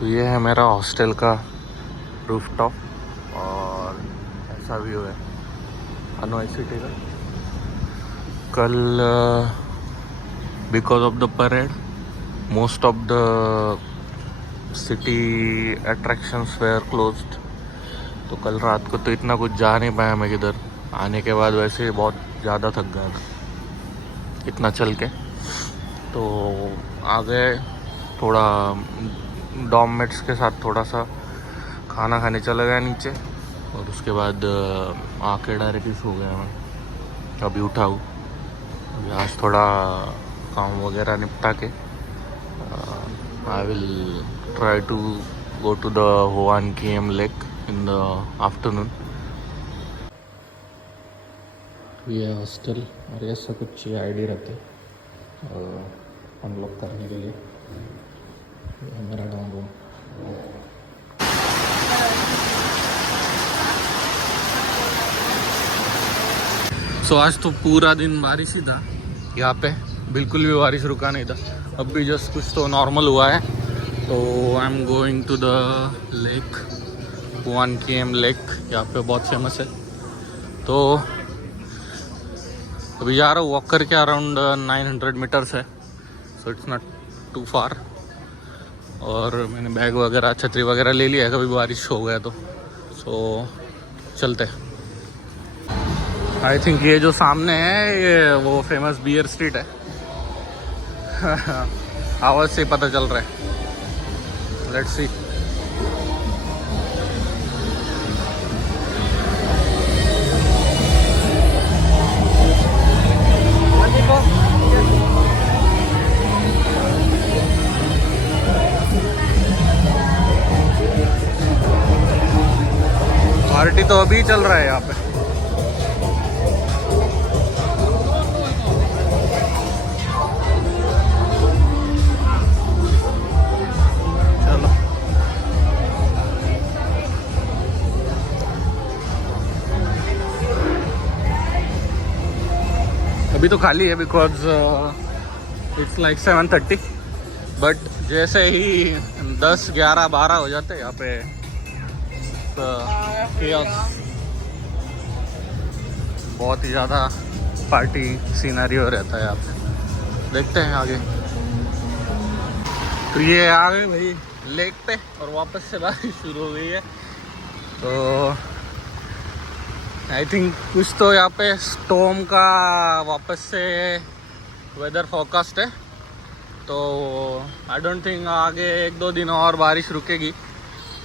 तो ये है मेरा हॉस्टल का रूफटॉप और ऐसा व्यू है हनोई सिटी का। कल because of the parade most of the city attractions were closed, तो कल रात को तो इतना कुछ जा नहीं पाया मैं किधर। आने के बाद वैसे ही बहुत ज़्यादा थक गया था इतना चल के, तो आगे थोड़ा डॉममेट्स के साथ थोड़ा सा खाना खाने चला गया नीचे और उसके बाद आके डायरेक्टली सो गया मैं। अभी उठा हूँ, अभी आज थोड़ा काम वगैरह निपटा के I will try to go to the Hoan Kiem lake in the afternoon. ये हॉस्टल और ऐसा कुछ आईडी रहते अनलॉक करने के लिए। ये है मेरा डाउन रूम। सो आज तो पूरा दिन बारिश ही था यहाँ पे, बिल्कुल भी बारिश रुका नहीं था। अब भी जस्ट कुछ तो नॉर्मल हुआ है। तो I am going to the lake, Hoan Kiem lake, यहाँ पे बहुत फेमस है। तो अभी जा रहा हूँ वॉक करके, अराउंड 900 मीटर्स है, सो इट्स नॉट टू फार। और मैंने बैग वगैरह छतरी वगैरह ले लिया है, कभी बारिश हो गया तो। सो चलते हैं। आई थिंक ये जो सामने है ये वो फेमस बियर स्ट्रीट है। आवाज़ से पता चल रहा है। Let's see. पार्टी तो अभी चल रहा है यहाँ पे। चलो अभी तो खाली है बिकॉज इट्स लाइक 7:30, बट जैसे ही 10, 11, 12 हो जाते हैं यहाँ पे chaos, बहुत ही ज़्यादा पार्टी सिनेरियो रहता है यहाँ पे। देखते हैं आगे। तो ये आ गए भाई लेक पे और वापस से बारिश शुरू हो गई है। तो आई थिंक कुछ तो यहाँ पे स्टॉर्म का वापस से वेदर फोरकास्ट है। तो आई डोंट थिंक आगे 1-2 दिन और बारिश रुकेगी।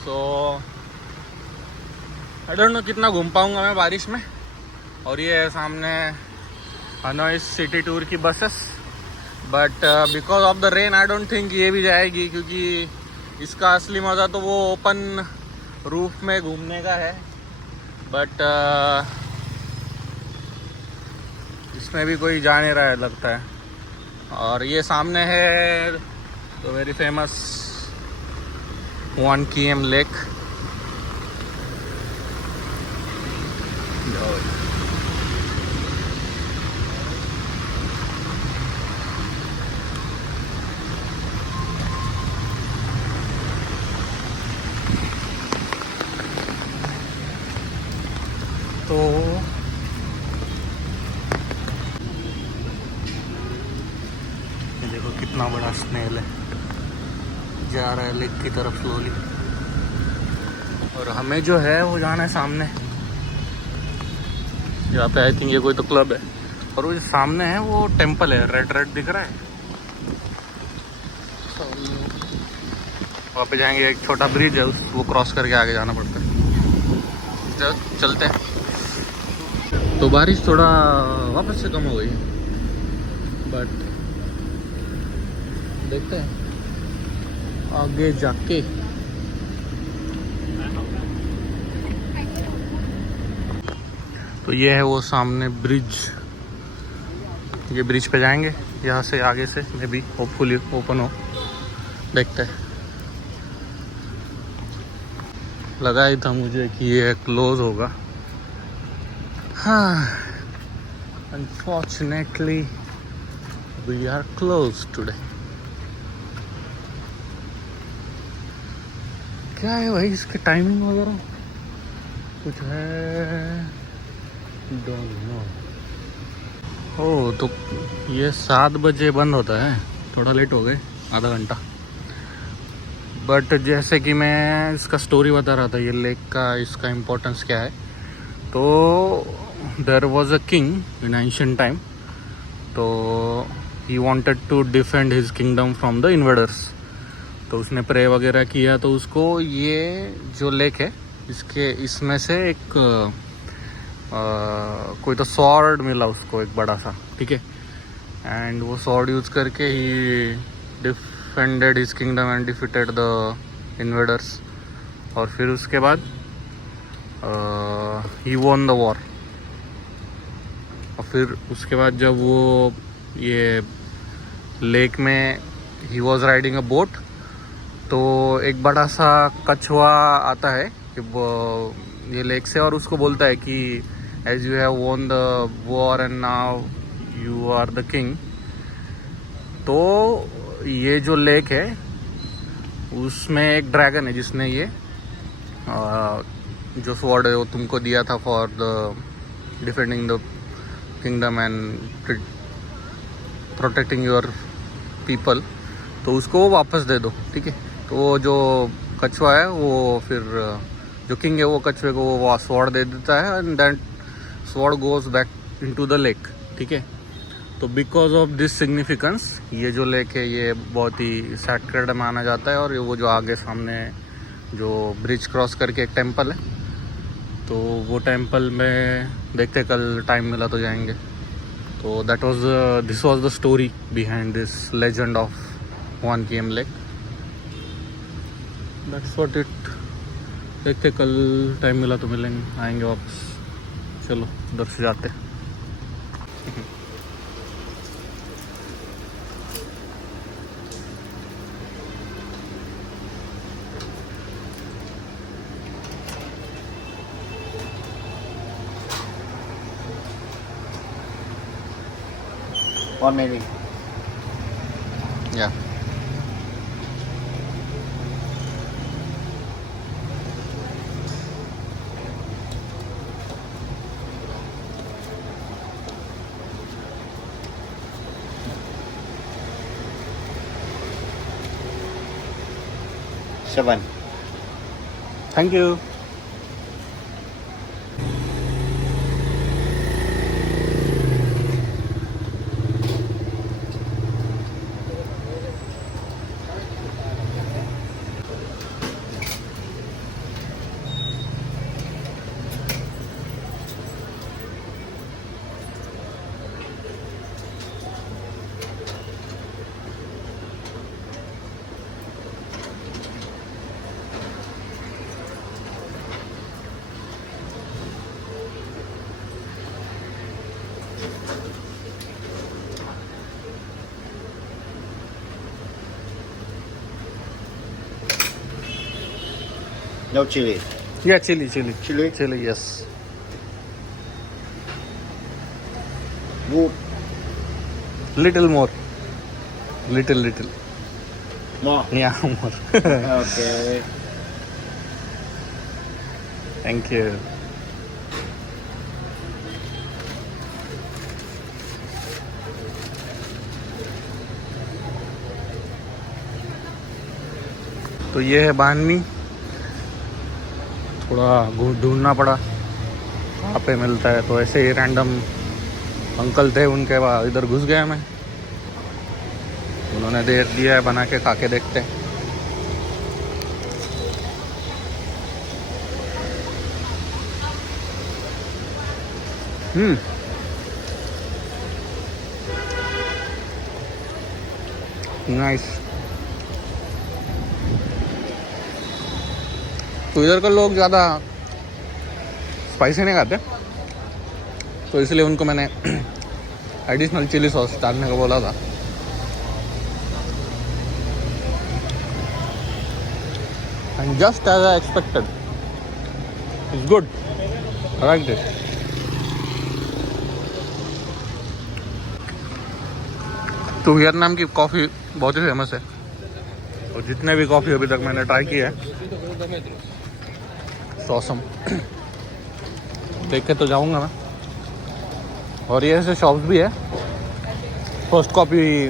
तो आई डोंट नो कितना घूम पाऊँगा मैं बारिश में। और ये है सामने हनोई सिटी टूर की buses, but because of the rain I don't think ये भी जाएगी, क्योंकि इसका असली मज़ा तो वो ओपन रूफ में घूमने का है। बट इसमें भी कोई जा नहीं रहा है लगता है। और ये सामने है तो वेरी फेमस होआन कीएम लेक। तो ये देखो कितना बड़ा स्नेल है, जा रहा है लेक की तरफ स्लोली। और हमें जो है वो जाना है सामने, यहाँ पे आई थिंक ये कोई तो क्लब है। और वो जो सामने है वो टेंपल है, रेड रेड दिख रहा है। वहाँ पे जाएंगे, एक छोटा ब्रिज है वो क्रॉस करके आगे जाना पड़ता है। चलते हैं। तो बारिश थोड़ा वापस से कम हो गई, बट देखते हैं आगे जाके। तो ये है वो सामने ब्रिज, ये ब्रिज पे जाएंगे यहाँ से, आगे से मे बी होपफुली ओपन हो, देखते हैं। लगा ही था मुझे कि ये क्लोज होगा। हाँ, unfortunately we are close today. क्या है भाई इसकी टाइमिंग वगैरह कुछ है? Don't know. ओह तो ये 7 बजे बंद होता है, थोड़ा लेट हो गए, आधा घंटा। बट जैसे कि मैं इसका स्टोरी बता रहा था, ये लेक का इसका इम्पोर्टेंस क्या है। तो there was a king in ancient time, तो he wanted to defend his kingdom from the invaders. तो उसने प्रे वगैरह किया, तो उसको ये जो लेक है इसमें से एक कोई तो स्वॉर्ड मिला उसको, एक बड़ा सा, ठीक है। एंड वो स्वॉर्ड यूज करके he defended his kingdom and defeated the invaders. और फिर उसके बाद ही वॉन द वॉर। और फिर उसके बाद जब वो ये लेक में he was riding a boat, तो एक बड़ा सा कछुआ आता है कि वो ये लेक से, और उसको बोलता है कि as you have won the war and now you are the king. तो ये जो लेक है उसमें एक ड्रैगन है जिसने ये जो स्वॉर्ड है वो तुमको दिया था for the defending the kingdom and protecting your people, तो उसको वापस दे दो, ठीक है। तो वो जो कछुआ है वो फिर जो किंग है वो कछुए को वो स्वॉर्ड दे देता है, and that sword goes back into the lake, ठीक है। तो बिकॉज ऑफ दिस सिग्निफिकेंस ये जो लेक है ये बहुत ही सैक्रेड माना जाता है। और ये वो जो आगे सामने जो ब्रिज क्रॉस करके एक टेम्पल है, तो वो टेम्पल में देखते कल टाइम मिला तो जाएंगे। तो this was the story behind this legend of one came lake. That's what it. देखते कल टाइम मिला तो मिलेंगे, आएंगे वापस। चलो उधर से जाते। One maybe. या Seven. Thank you. No chili. Yeah, chili. Chili? Chili, yes. Good. Little more. Little. More. Yeah, more. Okay. Thank you. तो ये है बाननी। थोड़ा ढूंढना पड़ा कहाँ पे मिलता है, तो ऐसे ही रैंडम अंकल थे उनके बाद इधर घुस गया मैं, उन्होंने दे दिया है, बना के खा के देखते हैं। नाइस। तो इधर के लोग ज़्यादा स्पाइसी नहीं खाते, तो इसलिए उनको मैंने एडिशनल चिली सॉस डालने को बोला था। And just as I expected, it's good, I like this. तो वियतनाम की कॉफ़ी बहुत ही फेमस है, और जितने भी कॉफ़ी अभी तक मैंने ट्राई किया है सॉसम देख के तो जाऊंगा मैं। और ये ऐसे शॉप्स भी है फर्स्ट कॉपी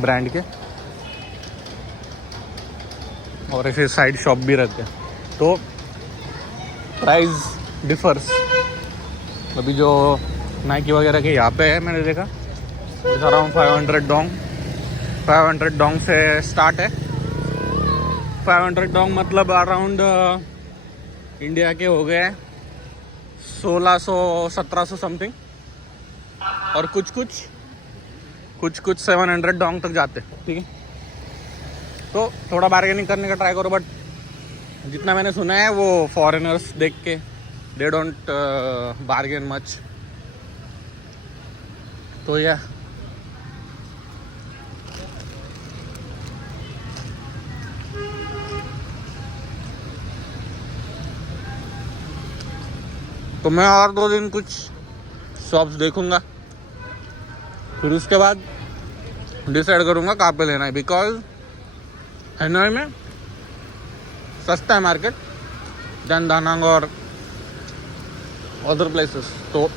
ब्रांड के, और ऐसे साइड शॉप भी रहते हैं, तो प्राइस डिफर्स। अभी जो नाइकी वगैरह के यहाँ पे है मैंने देखा अराउंड 500 डोंग से स्टार्ट है। 500 डोंग मतलब अराउंड इंडिया के हो गए 1600-1700 समथिंग, और कुछ 700 डोंग तक जाते हैं। ठीक है, तो थोड़ा बार्गेनिंग करने का ट्राई करो, बट जितना मैंने सुना है वो फॉरेनर्स देख के दे डोंट बार्गेन मच। तो या तो मैं और 2 दिन कुछ शॉप्स देखूंगा, फिर उसके बाद डिसाइड करूंगा कहाँ पे लेना है, बिकॉज हनोई में सस्ता है मार्केट देन दानांग और अदर प्लेसेस, तो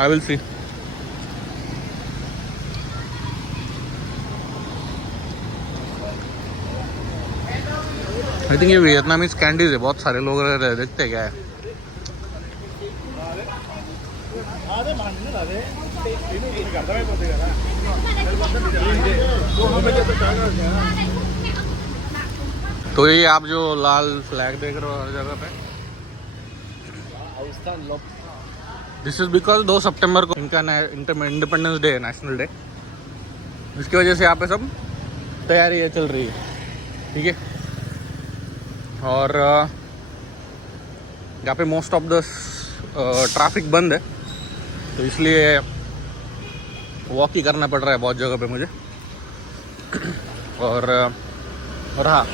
I will see. I think ये वियतनामीज कैंडीज है, बहुत सारे लोग रह रहे हैं, देखते क्या है। तो ये आप जो लाल फ्लैग देख रहे हो हर जगह पे, दिस इज बिकॉज 2 सितंबर को इनका इंडिपेंडेंस डे है, नेशनल डे, इसकी वजह से यहाँ पे सब तैयारी है चल रही है। ठीक है, और यहाँ पे मोस्ट ऑफ द ट्रैफिक बंद है, तो इसलिए वॉक ही करना पड़ रहा है बहुत जगह पे मुझे। और हाँ,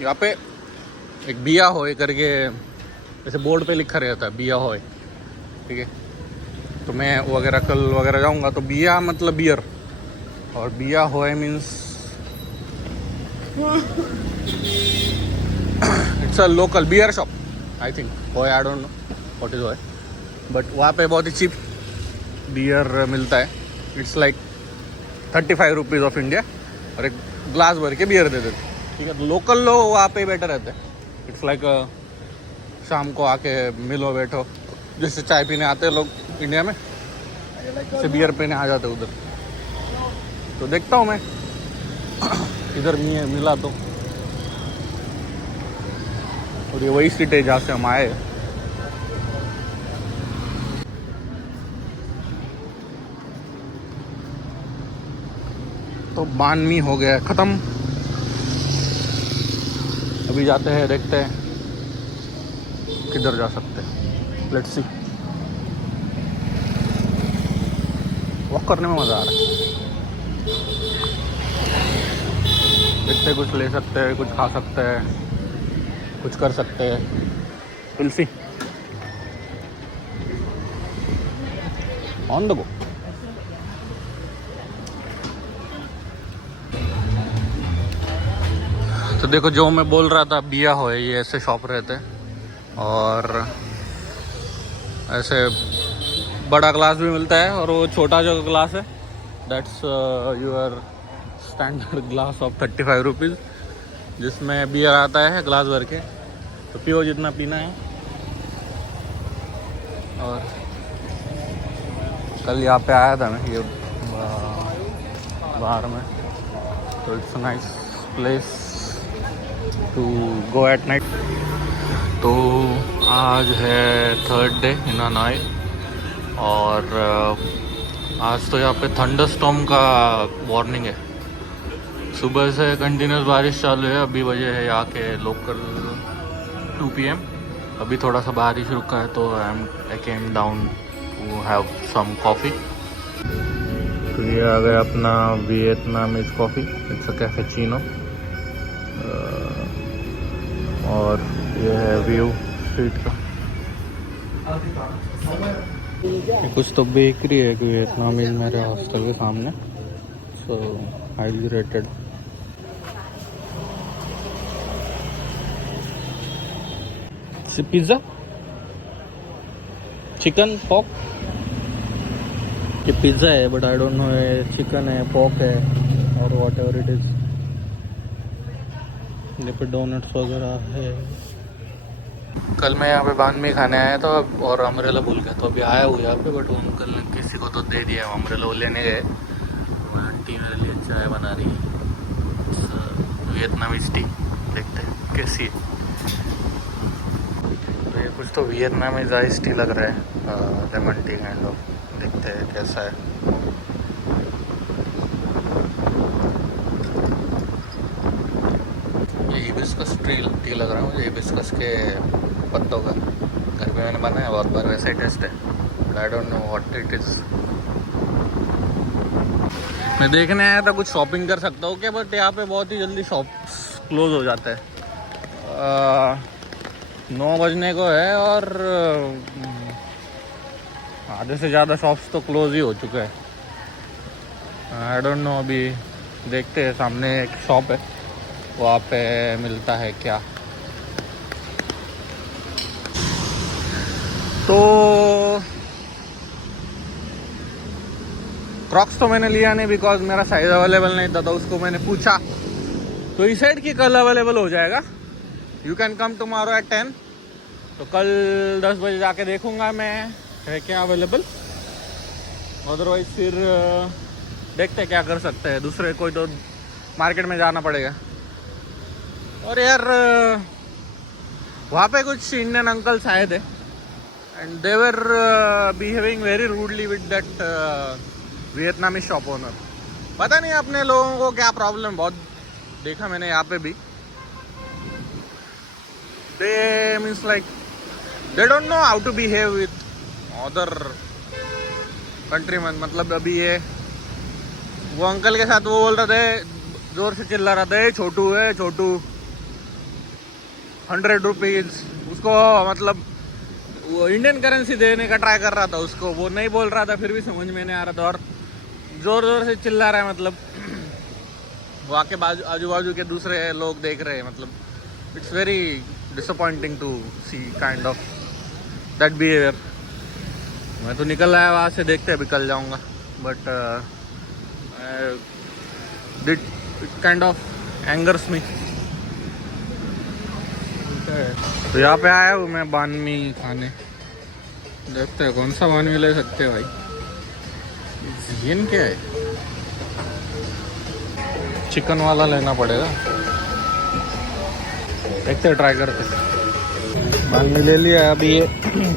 यहाँ पे एक बिया होए करके ऐसे बोर्ड पे लिखा रहता है, बिया होए। ठीक है, तो मैं वगैरह कल वगैरह जाऊँगा, तो बिया मतलब बियर, और bia hoi means it's a local beer shop I think. Hoi I don't know what is hoi, but वहाँ पे बहुत ही चीप बियर मिलता है। It's like 35 rupees of India, और एक ग्लास भर के बियर दे देते। ठीक है, तो लोकल लोग वहाँ पे बेटर रहते हैं। इट्स लाइक शाम को आके मिलो बैठो, जैसे चाय पीने आते हैं लोग इंडिया में, से बियर पीने आ जाते उधर। तो देखता हूँ मैं इधर मिला तो, और ये वही सीट है जहाँ से हम आए। तो बानमी हो गया ख़त्म, अभी जाते हैं, देखते हैं किधर जा सकते हैं। लेट्स सी, वॉक करने में मज़ा आ रहा है। देखते कुछ ले सकते हैं, कुछ खा सकते हैं, कुछ कर सकते हैं। Will see, on the go. तो देखो, जो मैं बोल रहा था बिया हो, ये ऐसे शॉप रहते हैं, और ऐसे बड़ा ग्लास भी मिलता है, और वो छोटा जो ग्लास है that's your standard glass of 35 rupees, जिसमें बियर आता है ग्लास भर के। तो पियो जितना पीना है। और कल यहाँ पे आया था मैं, ये बाहर में, तो it's nice place to go at night. तो आज है 3rd डे इन हनोई, और आज तो यहाँ पे थंडरस्टॉर्म का वार्निंग है। सुबह से कंटिन्यूस बारिश चालू है। अभी बजे है यहाँ के लोकल 2 PM। अभी थोड़ा सा बारिश रुका है, तो I came down to have some coffee. तो ये आ गया अपना Vietnamese coffee, it's a cappuccino. और ये है व्यू स्ट्रीट का। कुछ तो बेकरी है कि वियतनामीज मेरे हॉस्टल के सामने, सो highly rated. Pizza, chicken, pock. ये पिज्ज़ा है बट आई डोंट नो ये चिकन है, पॉक है और वॉट एवर इट इज़। ये पे डोनट्स वगैरह है। कल मैं यहाँ पे बान में खाने आया था और अम्ब्रेला भूल गया, तो अभी आया हूँ यहाँ पे, बट वो अंकल ने किसी को तो दे दिया अम्ब्रेला, वो लेने गए। वो आंटी मेरे लिए चाय बना रही है, वियतनामीज टी, देखते हैं कैसी है। तो ये कुछ तो वियतनामीज आइस टी लग रहा है, लेमन टी काइंड ऑफ, देखते हैं कैसा है। ये हिबिस्कस टी लग रहा है मुझे, हिबिस्कस के पत्तों का। घर पे मैंने बनाया बहुत बार, वैसा ही टेस्ट है, but I don't know what it is. मैं देखने आया था कुछ शॉपिंग कर सकता हूँ क्या, बट यहाँ पे बहुत ही जल्दी शॉप्स क्लोज हो जाता है। 9 बजने को है और आधे से ज़्यादा शॉप्स तो क्लोज ही हो चुके हैं। आई डोंट नो, अभी देखते हैं। सामने एक शॉप है, वहाँ पे मिलता है क्या। तो क्रॉक्स तो मैंने लिया नहीं बिकॉज मेरा साइज अवेलेबल नहीं था, तो उसको मैंने पूछा तो ही सेड कि कल अवेलेबल हो जाएगा, you can come tomorrow at 10। तो कल 10 बजे जाके देखूंगा मैं है क्या अवेलेबल, अदरवाइज फिर देखते क्या कर सकते हैं। दूसरे कोई तो मार्केट में जाना पड़ेगा। और यार वहाँ पे कुछ इंडियन अंकल्स आए थे and they were behaving very rudely with that Vietnamese shop owner. पता नहीं अपने लोगों को क्या प्रॉब्लम, बहुत देखा मैंने यहाँ पे भी। They means like they don't know how to behave with other countryman. मतलब अभी ये वो अंकल के साथ वो बोल रहे थे, जोर से चिल्ला रहा था, छोटू है छोटू, 100 रुपीज़। उसको मतलब वो इंडियन करेंसी देने का ट्राई कर रहा था, उसको वो नहीं बोल रहा था, फिर भी समझ में नहीं आ रहा था और जोर जोर से चिल्ला रहा है। मतलब वहाँ के आजू बाजू के दूसरे लोग देख रहे हैं। मतलब it's very disappointing to see kind of that behaviour. मैं तो निकल आया वहाँ से, देखते अभी कल जाऊँगा, but it kind of angers me. तो यहाँ पे आया हूँ मैं बान मी खाने, देखते हैं कौन सा बान मी ले सकते हैं भाई। ये क्या है, चिकन वाला लेना पड़ेगा, देखते हैं, ट्राई करते हैं। बान मी ले लिया। अभी ये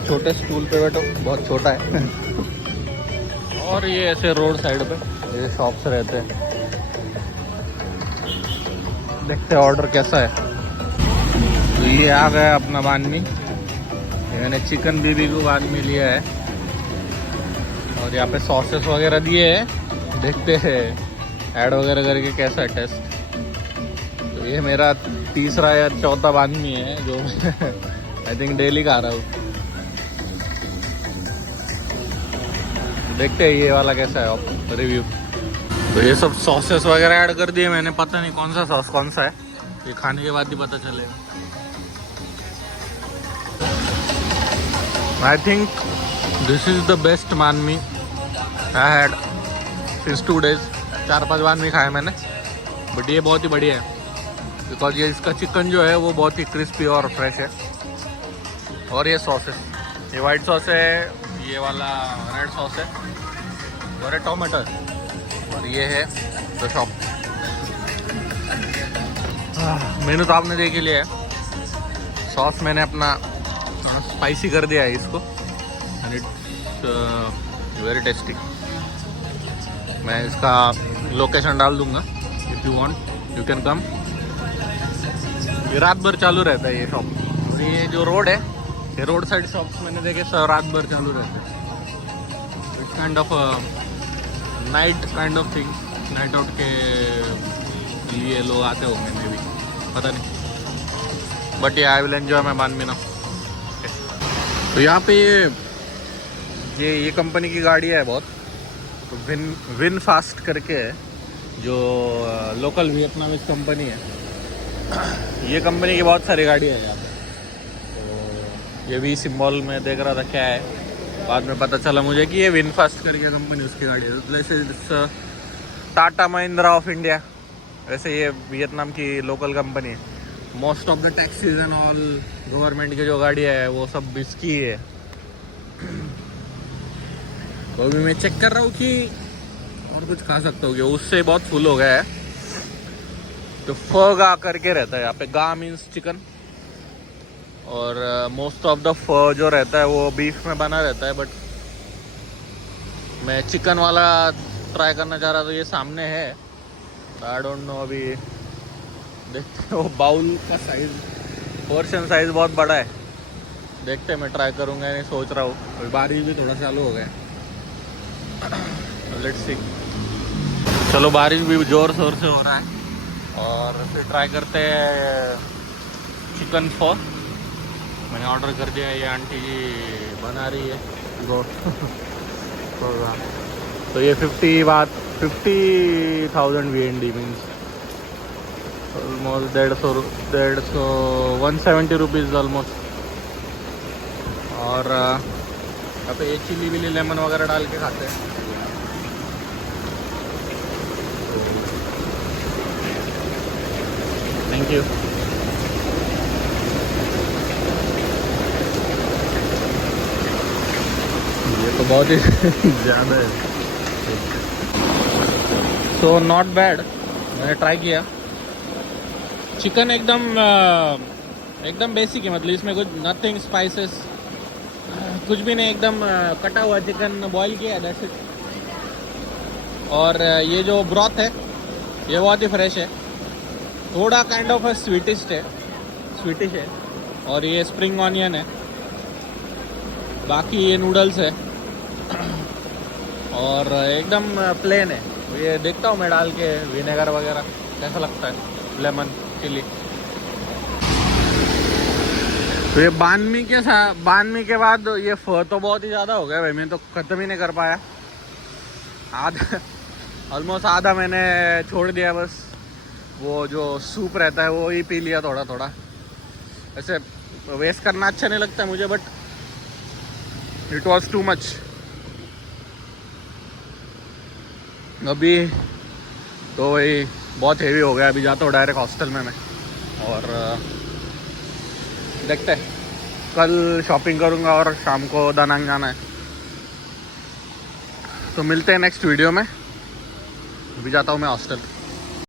छोटे स्टूल पे बैठो, बहुत छोटा है। और ये ऐसे रोड साइड पे ये शॉप्स रहते हैं, देखते हैं ऑर्डर कैसा है। तो ये आ गया अपना बान मी। ये मैंने चिकन बीबीक्यू बान मी लिया है और यहाँ पे सॉसेस वगैरह दिए हैं, देखते हैं ऐड वगैरह करके कैसा है टेस्ट। तो ये मेरा तीसरा या चौथा बान मी है जो आई थिंक डेली खा रहा हूँ। देखते हैं ये वाला कैसा है रिव्यू। तो ये सब सॉसेस वगैरह ऐड कर दिए मैंने, पता नहीं कौन सा सॉस कौन सा है, ये खाने के बाद ही पता चलेगा। I think this is the best बान मी आई हैड सिंस 2 days। 4-5 बान मी खाए मैंने, बट ये बहुत ही बढ़िया है बिकॉज ये इसका चिकन जो है वो बहुत ही क्रिस्पी और फ्रेश है। और ये सॉस है, ये वाइट सॉस है, ये वाला रेड सॉस है और ये टोमेटो, और ये है द शॉप। मेनू तो आपने देख ही लिया है। सॉस मैंने अपना स्पाइसी कर दिया है इसको एंड इट्स वेरी टेस्टी। मैं इसका लोकेशन डाल दूंगा, if you want you can come. ये रात भर चालू रहता है ये शॉप। और ये जो रोड है, ये रोड साइड शॉप्स मैंने देखे सब रात भर चालू रहते हैं। It's kind of night kind of thing, night out के लिए लोग आते होंगे मे बी, पता नहीं, बट ये आई विल एंजॉय माय बान मी नाउ। तो यहाँ पे ये कंपनी की गाड़ी है बहुत, तो विन फास्ट करके है जो लोकल वियतनामीज कंपनी है। ये कंपनी की बहुत सारी गाड़ी है यहाँ पे। तो ये भी सिंबल में देख रहा था क्या है, बाद में पता चला मुझे कि ये विनफास्ट करके कंपनी उसकी गाड़ी है। जैसे टाटा महिंद्रा ऑफ इंडिया, वैसे ये वियतनाम की लोकल कंपनी है। Most of the taxis and all government की जो गाड़ियाँ है वो सब इसकी है। तो अभी मैं चेक कर रहा हूँ कि और कुछ खा सकता हूँ, कि उससे बहुत फुल हो गया है। तो फ गा करके रहता है यहाँ पे, गा मीन्स चिकन, और मोस्ट ऑफ द फ जो रहता है वो बीफ में बना रहता है, बट मैं चिकन वाला ट्राई करना चाह रहा था। ये सामने है, आई डोंट नो, अभी देखते हो। बाउल का साइज, पोर्शन साइज बहुत बड़ा है, देखते हैं। मैं ट्राई करूँगा, नहीं सोच रहा हूँ। अभी बारिश भी थोड़ा चालू हो गया, लेट्स सी। चलो, बारिश भी जोर शोर से हो रहा है, और फिर ट्राई करते हैं चिकन फॉ। मैंने ऑर्डर कर दिया है, ये आंटी जी बना रही है। गो तो ये 50,000 VND means almost 150 170 rupees almost. और यहाँ पे ये चिली विली लेमन वगैरह डाल के खाते हैं। Thank you. ये तो बहुत ही ज़्यादा है। सो नॉट बैड, मैंने ट्राई किया। चिकन एकदम बेसिक है, मतलब इसमें कुछ नथिंग स्पाइसेस कुछ भी नहीं, एकदम कटा हुआ चिकन बॉईल किया है, दैट्स इट। और ये जो ब्रॉथ है ये बहुत ही फ्रेश है, थोड़ा काइंड ऑफ स्वीटिश है। और ये स्प्रिंग ऑनियन है, बाकी ये नूडल्स है, और एकदम प्लेन है। ये देखता हूँ मैं डाल के विनेगर वगैरह कैसा लगता है, लेमन चिली। तो ये बानमी के बाद ये फ तो बहुत ही ज़्यादा हो गया भाई, मैं तो ख़त्म ही नहीं कर पाया। ऑलमोस्ट आधा मैंने छोड़ दिया, बस वो जो सूप रहता है वो ही पी लिया थोड़ा थोड़ा। ऐसे वेस्ट करना अच्छा नहीं लगता मुझे, but it was too much. अभी तो वही बहुत हेवी हो गया, अभी जाता हूँ डायरेक्ट हॉस्टल में मैं, और देखते हैं। कल शॉपिंग करूँगा और शाम को दानांग जाना है। तो मिलते हैं नेक्स्ट वीडियो में। अभी जाता हूँ मैं हॉस्टल।